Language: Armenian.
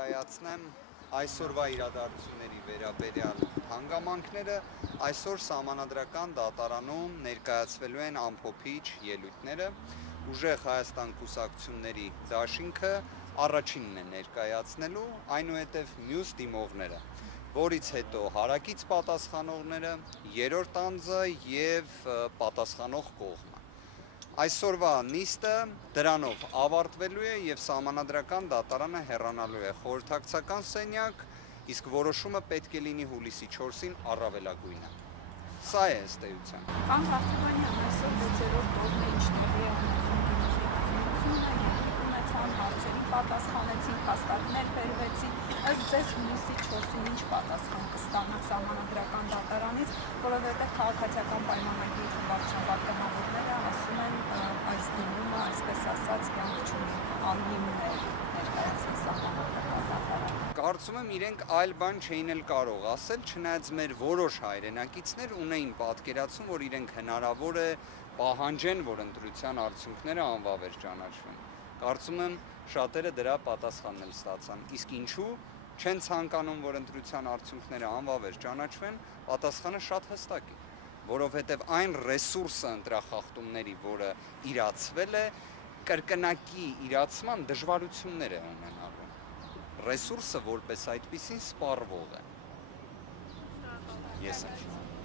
ներկայացնեմ այսօրվա իրադարձությունների վերաբերյալ հանգամանքները, այսօր Սահմանադրական դատարանում ներկայացվելու են ամփոփիչ ելույթները, ուժեղ Հայաստան կուսակցությունների դաշինքը առաջինն է ներկայացնելու, այնուհետև մյուս դիմողները, որից հետո հարակից պատասխանողները, երրորդ անձը և պատասխանող կողմը։ Այսօրվա նիստը դրանով ավարտվելու է և Սահմանադրական դատարանը հեռանալու է խորհրդակցական սենյակ, իսկ որոշումը պետք է լինի հուլիսի 4-ին առավելագույնը։ Սա է ըստ էության։ Պարոն Հաղթիվանյան, այսօր 6-րդ օրն է, ինչ տեղի է ունեցան հարցերին պատասխանեցին, փաստարկներ բերվեցին, ըստ ձեզ հուլիսի 4-ին ինչ պատասխան կստանաք Սահմանադրական դատարանից, որովհետև քաղաքացիական պայմանագրի խմբակցության պատգամավորները ասում են այս դիմումը, այսպես ասած, կյանք չունի, անհիմն է ներկայացնել Սահմանադրական դատարանը։ Կարծում եմ իրենք այլ բան չէին էլ կարող ասել, չնայած մեր որոշ հայրենակիցներ ունեին պատկերացում, որ իրենք հնարավոր է պահանջեն, որ ընտրության արդյունքները անվավեր ճանաչվեն։ Կարծում եմ շատերը դրա պատասխանն էլ ստացան, իսկ ինչու չեն ցանկանում, որ ընտրության արդյունքները անվավեր ճանաչվեն, պատասխանը շատ հստակ է, որովհետև այն ռեսուրսը ընտրախախտումների, որը իրացվել է, կրկնակի իրացման դժվարություններ է ունենալու։ Ռեսուրսը որպես այդպիսին սպառվող է։ Ես եմ։